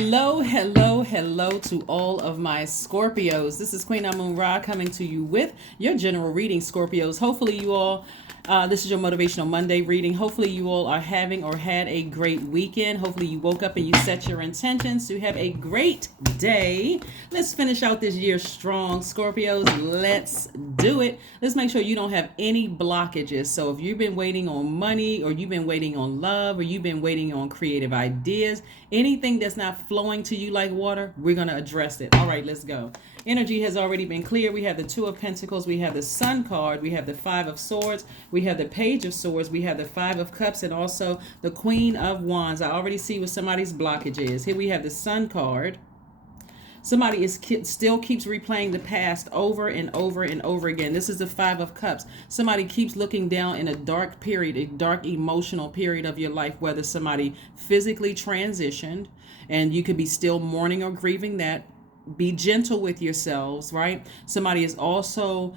Hello to all of my Scorpios. This is Queen Amun Ra coming to you with your general reading, Scorpios. Hopefully you all, this is your Motivational Monday reading. Hopefully you all are having or had a great weekend. Hopefully you woke up and you set your intentions to have a great day. Let's finish out this year strong, Scorpios. Let's do it. Let's make sure you don't have any blockages. So if you've been waiting on money, or you've been waiting on love, or you've been waiting on creative ideas, anything that's not flowing to you like water, we're going to address it. All right, let's go. Energy has already been clear. We have the Two of Pentacles. We have the Sun card. We have the Five of Swords. We have the Page of Swords. We have the Five of Cups and also the Queen of Wands. I already see what somebody's blockage is. Here we have the Sun card. Somebody still keeps replaying the past over and over and over again. This is the Five of Cups. Somebody keeps looking down in a dark period, a dark emotional period of your life, whether somebody physically transitioned and you could be still mourning or grieving that. Be gentle with yourselves, right? Somebody is also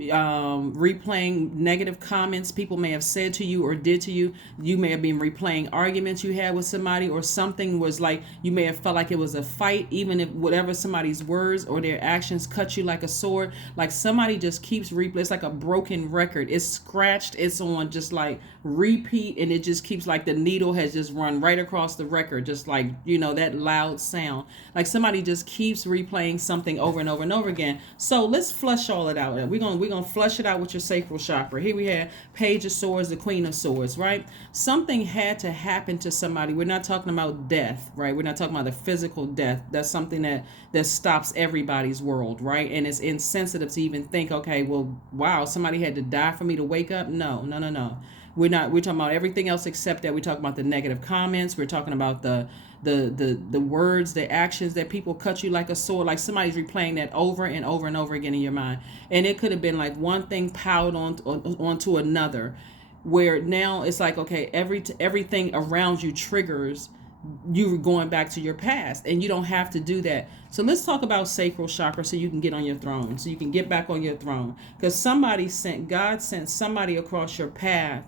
replaying negative comments people may have said to you or did to you. You may have been replaying arguments you had with somebody, or something was like, you may have felt like it was a fight, even if whatever somebody's words or their actions cut you like a sword. Like somebody just keeps replaying. It's like a broken record. It's scratched. It's on just like repeat, and it just keeps like the needle has just run right across the record, just like, you know, that loud sound. Like somebody just keeps replaying something over and over and over again. So let's flush all it out. We're gonna flush it out with your sacral chakra. Here we have Page of Swords, the Queen of Swords, right? Something had to happen to somebody. We're not talking about death, right? We're not talking about the physical death. That's something that stops everybody's world, right? And it's insensitive to even think, okay, well, wow, somebody had to die for me to wake up. No. We're talking about everything else except that. We're talking about the negative comments. We're talking about the words, the actions that people cut you like a sword. Like somebody's replaying that over and over and over again in your mind. And it could have been like one thing piled onto another, where now it's like, okay, everything around you triggers you going back to your past, and you don't have to do that. So let's talk about sacral chakra so you can get on your throne, so you can get back on your throne, because God sent somebody across your path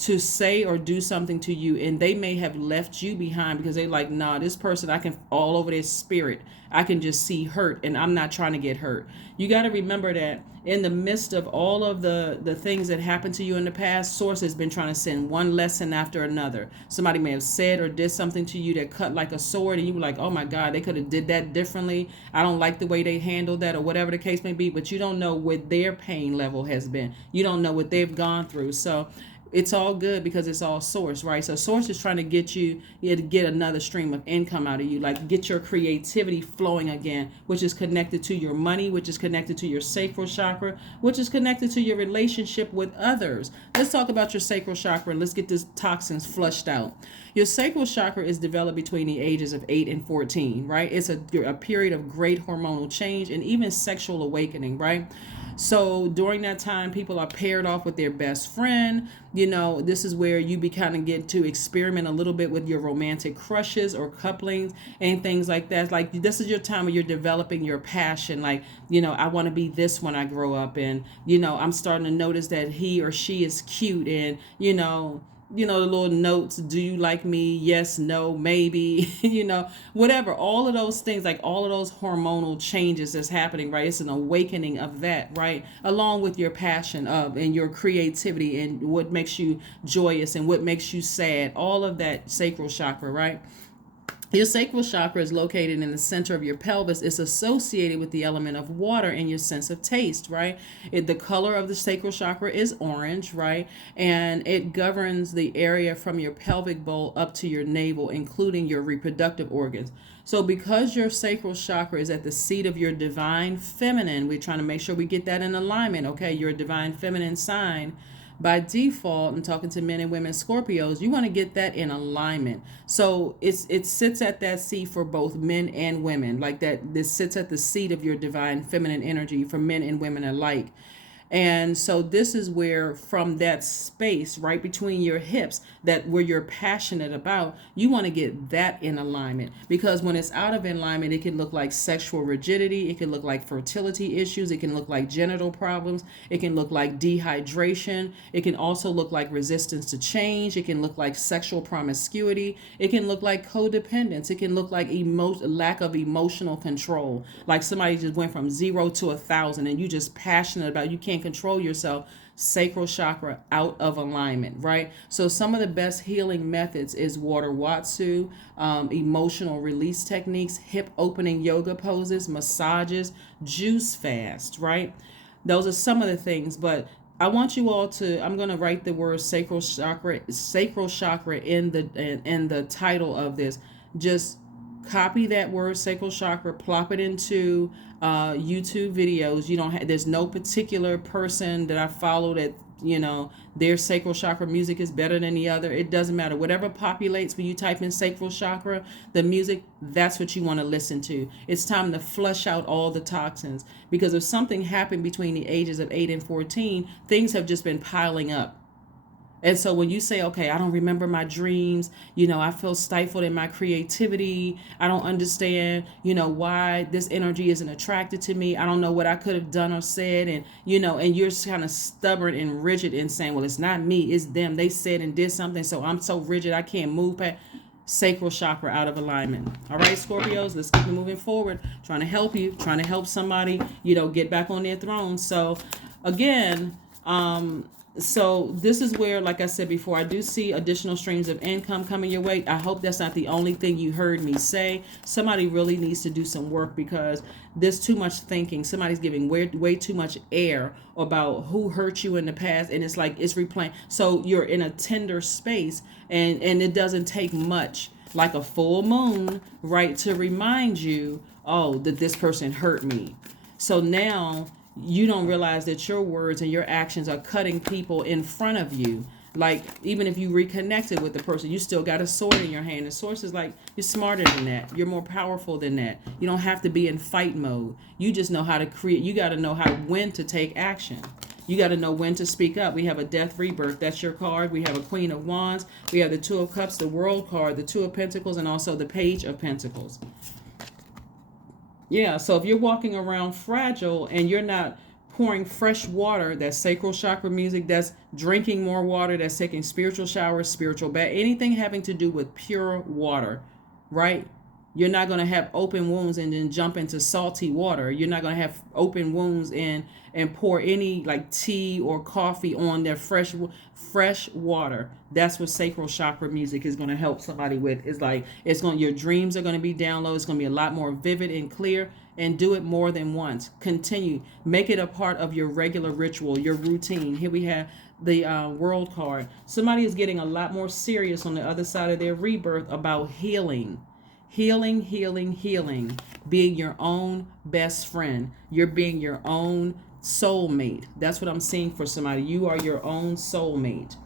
to say or do something to you, and they may have left you behind because they're like, nah, this person, I can, all over their spirit, I can just see hurt, and I'm not trying to get hurt. You got to remember that in the midst of all of the things that happened to you in the past, Source has been trying to send one lesson after another. Somebody may have said or did something to you that cut like a sword, and you were like, oh my God, they could have did that differently. I don't like the way they handled that, or whatever the case may be. But you don't know what their pain level has been. You don't know what they've gone through. So it's all good because it's all Source, right? So Source is trying to get you to get another stream of income out of you, like get your creativity flowing again, which is connected to your money, which is connected to your sacral chakra, which is connected to your relationship with others. Let's talk about your sacral chakra and let's get these toxins flushed out. Your sacral chakra is developed between the ages of 8 and 14, right? It's a period of great hormonal change and even sexual awakening, right? So during that time, people are paired off with their best friend. You know, this is where you kind of get to experiment a little bit with your romantic crushes or couplings and things like that. Like this is your time where you're developing your passion. Like, you know, I want to be this when I grow up. And, you know, I'm starting to notice that he or she is cute. And, the little notes, do you like me? Yes, no, maybe, whatever. All of those things, like all of those hormonal changes that's happening, right? It's an awakening of that, right? Along with your passion and your creativity and what makes you joyous and what makes you sad. All of that sacral chakra, right? Your sacral chakra is located in the center of your pelvis. It's associated with the element of water and your sense of taste, right? The color of the sacral chakra is orange, right? And it governs the area from your pelvic bowl up to your navel, including your reproductive organs. So because your sacral chakra is at the seat of your divine feminine, we're trying to make sure we get that in alignment, okay? Your divine feminine sign. By default, and talking to men and women Scorpios, you want to get that in alignment. So it sits at that seat for both men and women, like that. This sits at the seat of your divine feminine energy for men and women alike. And so this is where, from that space right between your hips, that where you're passionate about, you want to get that in alignment. Because when it's out of alignment, it can look like sexual rigidity, it can look like fertility issues, it can look like genital problems, it can look like dehydration, it can also look like resistance to change, it can look like sexual promiscuity, it can look like codependence, it can look like lack of emotional control, like somebody just went from 0 to 1,000 and you just passionate about, you can't control yourself. Sacral chakra out of alignment, right? So some of the best healing methods is water watsu, emotional release techniques, hip opening yoga poses, massages, juice fast, right? Those are some of the things. But I want you all to, I'm going to write the word sacral chakra in the title of this. Just copy that word sacral chakra, plop it into YouTube videos. You don't have, there's no particular person that I follow that, their sacral chakra music is better than the other. It doesn't matter. Whatever populates when you type in sacral chakra, the music, that's what you want to listen to. It's time to flush out all the toxins, because if something happened between the ages of 8 and 14, things have just been piling up. And so when you say, okay, I don't remember my dreams, I feel stifled in my creativity. I don't understand, why this energy isn't attracted to me. I don't know what I could have done or said. And, and you're kind of stubborn and rigid in saying, well, it's not me, it's them. They said and did something. So I'm so rigid, I can't move past. Sacral chakra out of alignment. All right, Scorpios, let's keep moving forward. Trying to help you, trying to help somebody, get back on their throne. So again, so this is where, like I said before, I do see additional streams of income coming your way. I hope that's not the only thing you heard me say. Somebody really needs to do some work, because there's too much thinking. Somebody's giving way too much air about who hurt you in the past, and it's like it's replaying. So you're in a tender space, and it doesn't take much, like a full moon, right, to remind you, oh, that this person hurt me. So now you don't realize that your words and your actions are cutting people in front of you. Like, even if you reconnected with the person, you still got a sword in your hand. The source is like, you're smarter than that. You're more powerful than that. You don't have to be in fight mode. You just know how to create. You got to know when to take action. You got to know when to speak up. We have a death rebirth. That's your card. We have a Queen of Wands. We have the Two of Cups, the World card, the Two of Pentacles, and also the Page of Pentacles. Yeah, so if you're walking around fragile and you're not pouring fresh water, that's sacral chakra music, that's drinking more water, that's taking spiritual showers, spiritual bath, anything having to do with pure water, right? You're not going to have open wounds and then jump into salty water. You're not going to have open wounds and pour any like tea or coffee on their fresh water. That's what sacral chakra music is going to help somebody with. It's like, your dreams are going to be downloaded. It's going to be a lot more vivid and clear, and do it more than once. Continue. Make it a part of your regular ritual, your routine. Here we have the World card. Somebody is getting a lot more serious on the other side of their rebirth about healing. Healing. Being your own best friend. You're being your own soulmate. That's what I'm seeing for somebody. You are your own soulmate.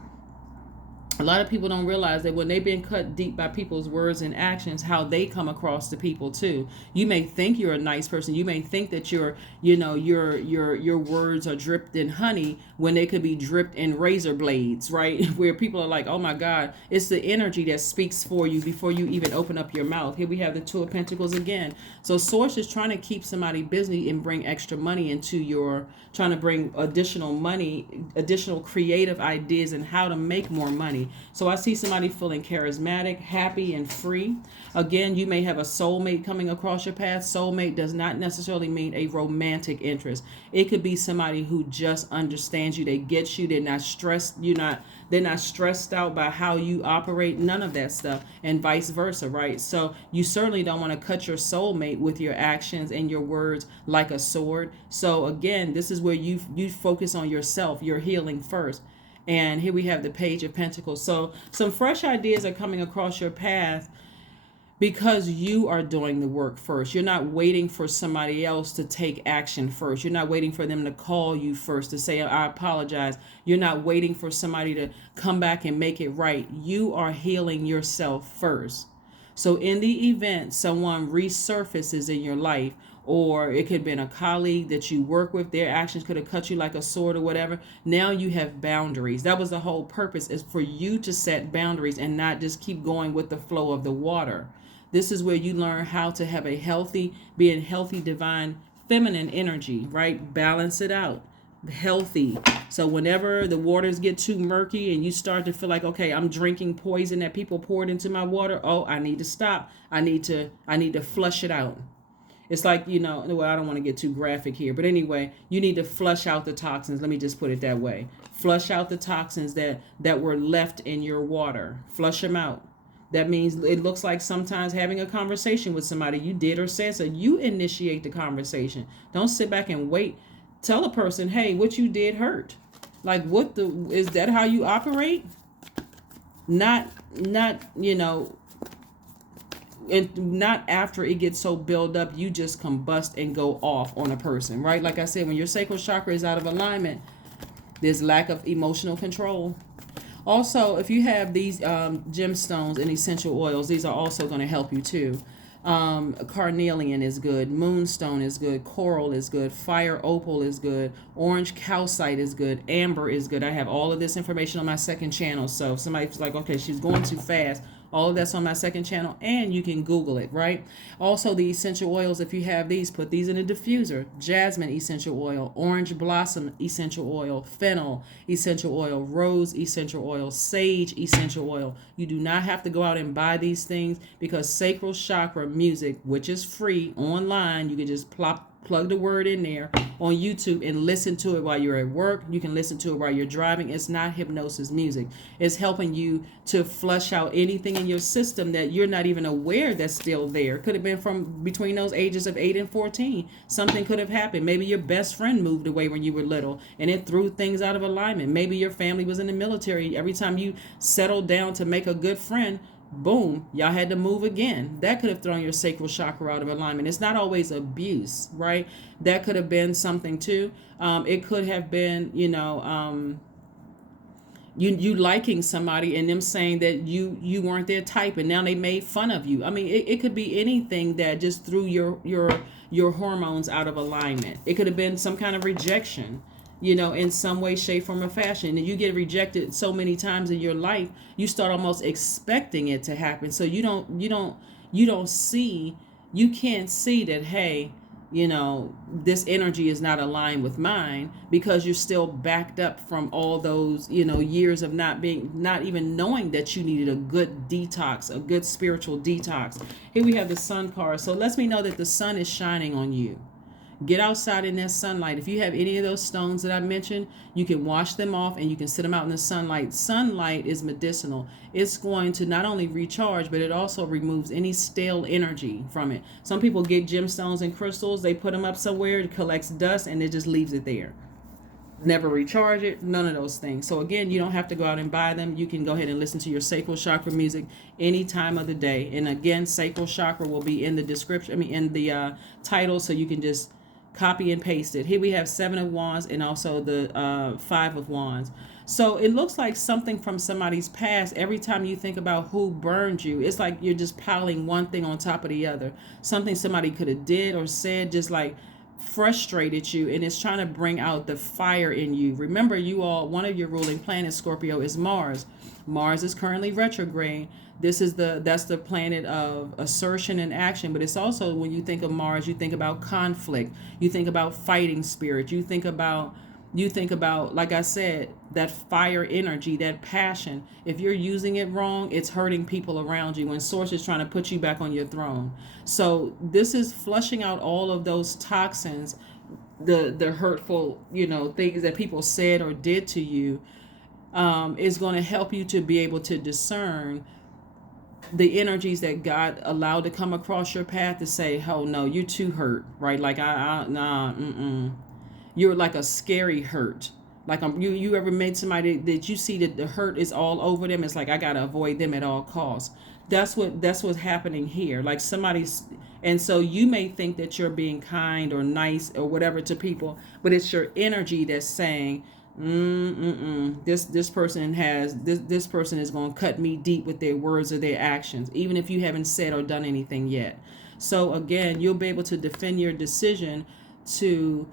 A lot of people don't realize that when they've been cut deep by people's words and actions, how they come across to people too. You may think you're a nice person. You may think that your words are dripped in honey when they could be dripped in razor blades, right? Where people are like, oh my God, it's the energy that speaks for you before you even open up your mouth. Here we have the Two of Pentacles again. So Source is trying to keep somebody busy and bring extra money into trying to bring additional money, additional creative ideas and how to make more money. So I see somebody feeling charismatic, happy, and free. Again, you may have a soulmate coming across your path. Soulmate does not necessarily mean a romantic interest. It could be somebody who just understands you. They get you. They're not stressed. They're not stressed out by how you operate. None of that stuff, and vice versa, right? So you certainly don't want to cut your soulmate with your actions and your words like a sword. So again, this is where you focus on yourself, your healing first. And here we have the Page of Pentacles. So some fresh ideas are coming across your path because you are doing the work first. You're not waiting for somebody else to take action first. You're not waiting for them to call you first to say, I apologize. You're not waiting for somebody to come back and make it right. You are healing yourself first. So in the event someone resurfaces in your life, or it could have been a colleague that you work with, their actions could have cut you like a sword or whatever. Now you have boundaries. That was the whole purpose, is for you to set boundaries and not just keep going with the flow of the water. This is where you learn how to have a healthy, be in healthy, divine, feminine energy, right? Balance it out. Healthy. So whenever the waters get too murky and you start to feel like, okay, I'm drinking poison that people poured into my water. Oh, I need to stop. I need to flush it out. It's like, well, I don't want to get too graphic here, but anyway, you need to flush out the toxins. Let me just put it that way. Flush out the toxins that were left in your water. Flush them out. That means it looks like sometimes having a conversation with somebody you did or said, so you initiate the conversation. Don't sit back and wait. Tell a person, hey, what you did hurt. Like, is that how you operate? Not, and not after it gets so built up, you just combust and go off on a person, right? Like I said, when your sacral chakra is out of alignment, there's lack of emotional control. Also, if you have these gemstones and essential oils, these are also going to help you too. Carnelian is good. Moonstone is good. Coral is good. Fire opal is good. Orange calcite is good. Amber is good. I have all of this information on my second channel. So if somebody's like, okay, she's going too fast, all of that's on my second channel, and you can Google it, right? Also, the essential oils, if you have these, put these in a diffuser. Jasmine essential oil, orange blossom essential oil, fennel essential oil, rose essential oil, sage essential oil. You do not have to go out and buy these things, because Sacral Chakra Music, which is free online, you can just plug the word in there on YouTube and listen to it while you're at work. You can listen to it while you're driving. It's not hypnosis music. It's helping you to flush out anything in your system that you're not even aware that's still there. Could have been from between those ages of 8 and 14. Something could have happened. Maybe your best friend moved away when you were little and it threw things out of alignment. Maybe your family was in the military. Every time you settled down to make a good friend, boom, y'all had to move again. That could have thrown your sacral chakra out of alignment. It's not always abuse, right? That could have been something too. It could have been, you liking somebody and them saying that you weren't their type, and now they made fun of you. I mean, it could be anything that just threw your hormones out of alignment. It could have been some kind of rejection, in some way, shape, form, or fashion. And you get rejected so many times in your life, you start almost expecting it to happen. So you can't see that, hey, this energy is not aligned with mine, because you're still backed up from all those, years of not even knowing that you needed a good detox, a good spiritual detox. Here we have the sun card. So it lets me know that the sun is shining on you. Get outside in that sunlight. If you have any of those stones that I mentioned, you can wash them off and you can sit them out in the sunlight. Sunlight is medicinal. It's going to not only recharge, but it also removes any stale energy from it. Some people get gemstones and crystals, they put them up somewhere, it collects dust, and it just leaves it there. Never recharge it, none of those things. So again, you don't have to go out and buy them. You can go ahead and listen to your sacral chakra music any time of the day. And again, sacral chakra will be in the description, in the title, so you can just copy and paste it. Here we have 7 of Wands and also the 5 of Wands. So it looks like something from somebody's past. Every time you think about who burned you, it's like you're just piling one thing on top of the other. Something somebody could have did or said just like frustrated you, and it's trying to bring out the fire in you. Remember, one of your ruling planets, Scorpio, is Mars. Mars is currently retrograde. That's the planet of assertion and action, but it's also, when you think of Mars, you think about conflict, you think about fighting spirit, you think about, like I said, that fire energy, that passion. If you're using it wrong, it's hurting people around you, when Source is trying to put you back on your throne. So this is flushing out all of those toxins, the hurtful, things that people said or did to you, is going to help you to be able to discern the energies that God allowed to come across your path to say, oh no, you're too hurt, right? Like you're like a scary hurt. Like you ever made somebody that you see that the hurt is all over them? It's like, I gotta avoid them at all costs. That's what's happening here. Like and so you may think that you're being kind or nice or whatever to people, but it's your energy that's saying, This person has this person is going to cut me deep with their words or their actions, even if you haven't said or done anything yet. So again, you'll be able to defend your decision to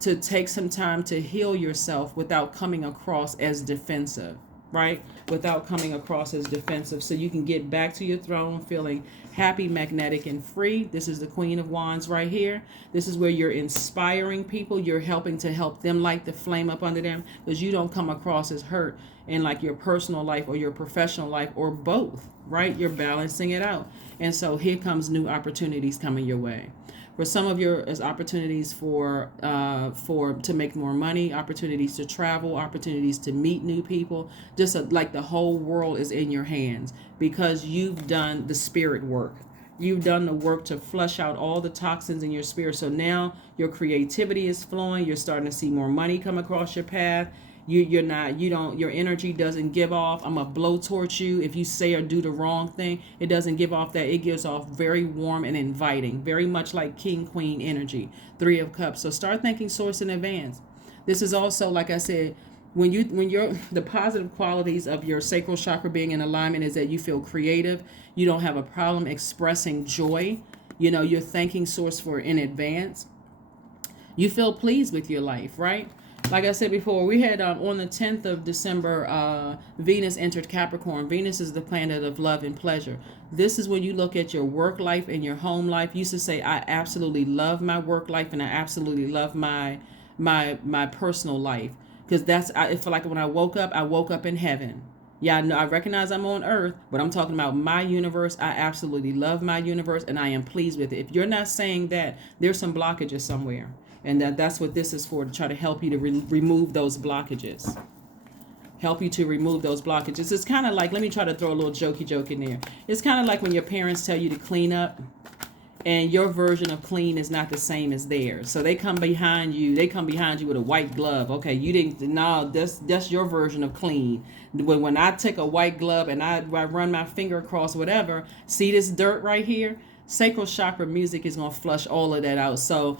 take some time to heal yourself without coming across as defensive, right? Without coming across as defensive, so you can get back to your throne feeling happy, magnetic, and free. This is the Queen of Wands right here. This is where you're inspiring people. You're helping to help them light the flame up under them, because you don't come across as hurt in like your personal life or your professional life or both, right? You're balancing it out. And so here comes new opportunities coming your way. For some of your as opportunities for to make more money, opportunities to travel, opportunities to meet new people, just like the whole world is in your hands, because you've done the spirit work. You've done the work to flush out all the toxins in your spirit. So now your creativity is flowing. You're starting to see more money come across your path. Your energy doesn't give off, I'm gonna blowtorch you if you say or do the wrong thing. It doesn't give off that. It gives off very warm and inviting, very much like King Queen energy, 3 of Cups. So start thanking Source in advance. This is also, like I said, when you're the positive qualities of your sacral chakra being in alignment is that you feel creative. You don't have a problem expressing joy. You're thanking Source for in advance. You feel pleased with your life, right? Like I said before, we had on the 10th of December, Venus entered Capricorn. Venus is the planet of love and pleasure. This is when you look at your work life and your home life. You used to say, I absolutely love my work life and I absolutely love my personal life. Because I feel like when I woke up in heaven. Yeah, I know, I recognize I'm on earth, but I'm talking about my universe. I absolutely love my universe and I am pleased with it. If you're not saying that, there's some blockages somewhere. And that's what this is for, to try to help you to remove those blockages. Help you to remove those blockages. It's kind of like, let me try to throw a little jokey joke in there. It's kind of like when your parents tell you to clean up and your version of clean is not the same as theirs. So they come behind you with a white glove. Okay, you didn't, no, that's your version of clean. When I take a white glove and I run my finger across whatever, see this dirt right here? Sacral chakra music is going to flush all of that out. So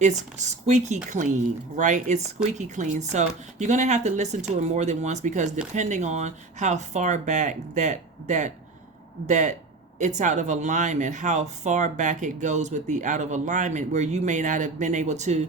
it's squeaky clean, right? It's squeaky clean. So you're going to have to listen to it more than once, because depending on how far back that it's out of alignment, how far back it goes with the out of alignment, where you may not have been able to,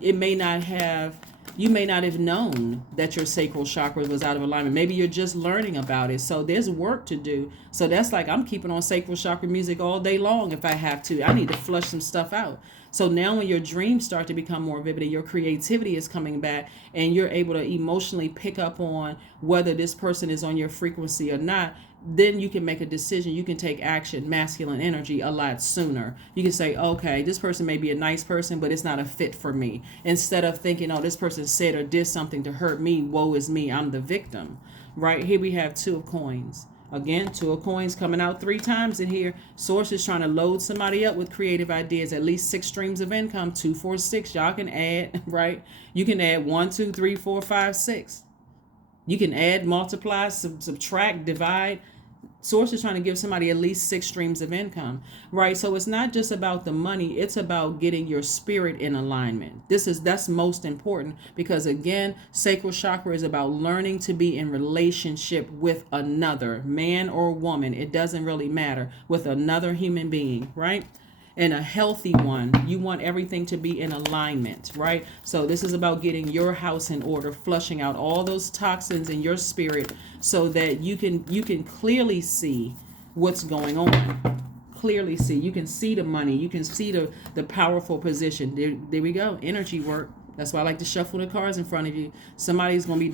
you may not have known that your sacral chakra was out of alignment. Maybe you're just learning about it. So there's work to do. So that's like, I'm keeping on sacral chakra music all day long if I have to. I need to flush some stuff out. So now when your dreams start to become more vivid, your creativity is coming back, and you're able to emotionally pick up on whether this person is on your frequency or not, then you can make a decision. You can take action, masculine energy, a lot sooner. You can say, okay, this person may be a nice person, but it's not a fit for me. Instead of thinking, oh, this person said or did something to hurt me, woe is me, I'm the victim. Right here we have 2 of coins. Again, 2 of coins coming out 3 times in here. Source is trying to load somebody up with creative ideas, at least 6 streams of income, 2, 4, 6. Y'all can add, right? You can add 1, 2, 3, 4, 5, 6. You can add, multiply, subtract, divide. Source is trying to give somebody at least 6 streams of income, right? So it's not just about the money. It's about getting your spirit in alignment. That's most important, because again, sacral chakra is about learning to be in relationship with another man or woman. It doesn't really matter, with another human being, right? And a healthy one. You want everything to be in alignment, right? So this is about getting your house in order, flushing out all those toxins in your spirit, so that you can clearly see what's going on. Clearly see. You can see the money. You can see the powerful position. There we go. Energy work. That's why I like to shuffle the cards in front of you. Somebody's going to be